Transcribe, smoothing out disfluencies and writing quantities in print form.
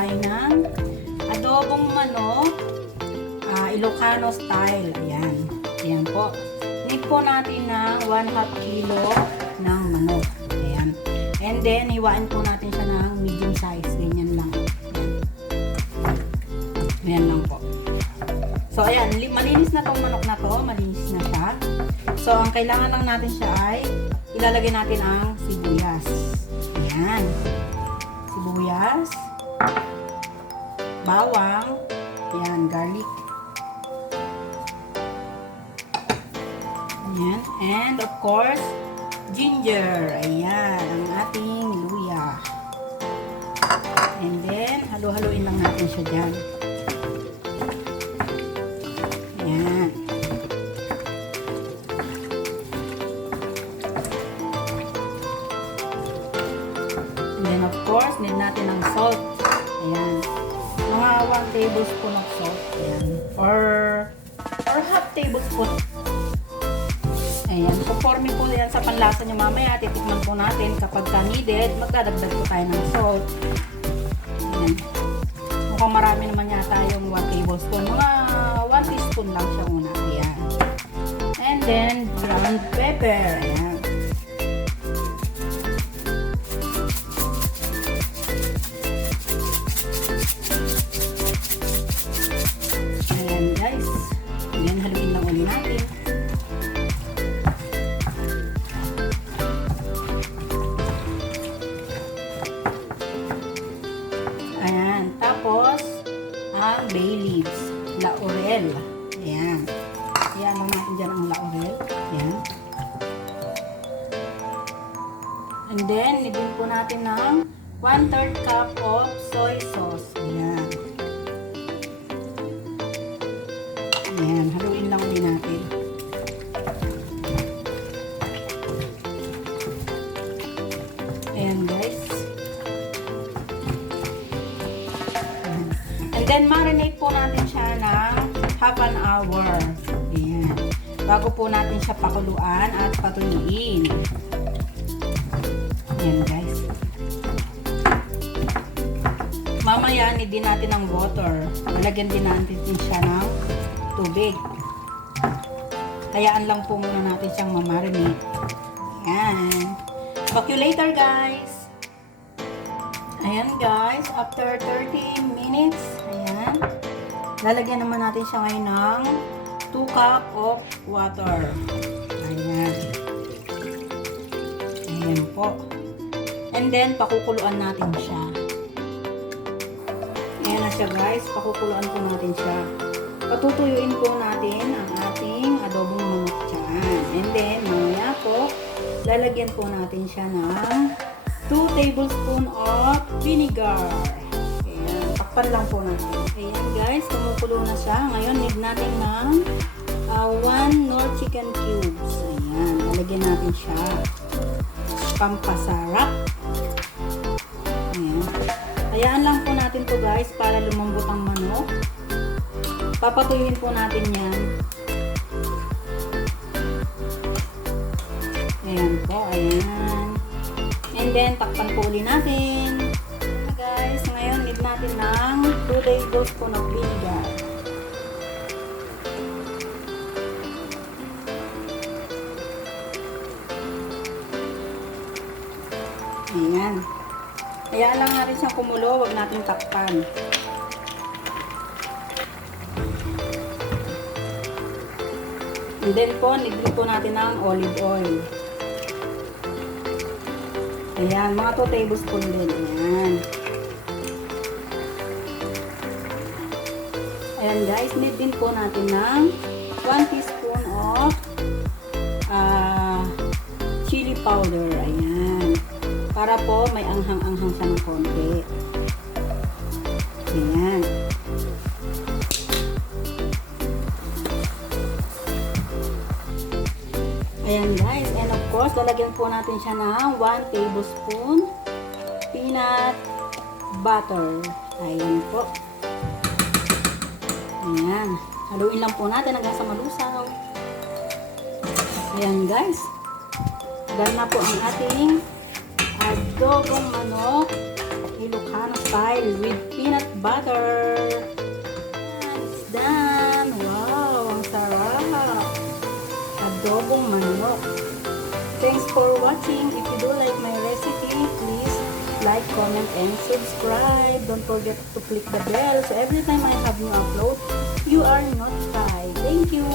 tayo ng adobong manok, ilocano style. Ayan. Ayan po. Need po natin ng 1/2 kilo ng manok. Ayan. And then, hiwain po natin siya ng medium size. Ganyan lang. Ayan lang po. So, ayan. Malinis na tong manok na to. Malinis na siya. So, ang kailangan lang natin siya ay ilalagay natin ang sibuyas. Ayan. Sibuyas. Bawang. Ayan. Garlic. Ayan. And of course, ginger. Ayan. Ang ating luya. And then, halo-haloin lang natin siya dyan. Ayan. And then, of course, need natin ng salt. Ayan. Mga 1 tablespoon of salt. Ayan. Or half tablespoon. Ayan. Conforme po yan sa panlasa nyo mamaya. Titikman po natin kapag needed. Magdadagdag po tayo ng salt. Ayan. Mukhang marami naman yata yung 1 tablespoon. Mga 1 teaspoon lang siya una. Ayan. And then, ground pepper. Ayan. Ayan guys. Ayan, haluin lang ulit natin. Ayan. Tapos, ang bay leaves. Laurel. Ayan. Ayan lang natin dyan ang laurel. Ayan. And then, nibin po natin ng 1/3 cup of soy sauce. Ayan. Ayan. Haluin lang ulit natin. Ayan guys. And then, marinate po natin siya ng half an hour. Ayan. Bago po natin siya pakuluan at patuyuin. Ayan, guys. Mamaya, need din natin ng water. Malagyan din natin siya ng tubig. Hayaan lang po muna natin siyang mamarinate. Ayan. Talk you later, guys. Ayan guys, after 30 minutes, ayan, lalagyan naman natin siya ngayon ng 2 cup of water. Ayan. Ayan po. And then, pakukuluan natin siya. Ayan na siya guys, pakukuluan po natin siya. Patutuyuin po natin ang ating adobong manok dyan. And then, mamaya po, lalagyan po natin siya ng 2 tablespoon of vinegar. Ayan, takpan lang po natin. Ayan guys, kumukulo na siya. Ngayon, need natin ng 1 nor chicken cubes. Ayan, lalagyan natin siya. Pampasarap. Ayan. Hayaan lang po natin to guys para lumambot ang manok. Papatuyuin po natin yan. Ayan po, ayan. And then, takpan po ulit natin. Okay, guys, ngayon need natin ng 2 tablespoon of vinegar. Ayan. Hayaan lang natin siyang kumulo, huwag natin takpan. And then po, nigrin po natin ng olive oil. Ayan, mga 2 tablespoon din. Ayan. Ayan guys, need din po natin ng 1 teaspoon of chili powder. Ayan. Para po may anghang-anghang siya ng konti. Ayan. Ayan guys, and of course, lalagyan po natin siya ng 1 tablespoon peanut butter. Ayan po. Ayan. Haluin lang po natin hanggang sa malusaw. Ayan guys. Dahil na po ang ating adobong manok, Ilocano style with peanut butter. Ayan, it's done. Wow, ang sarap. Adobong manok. Thanks for watching. If you do like my recipe, please like, comment, and subscribe. Don't forget to click the bell so every time I have new upload, you are notified. Thank you.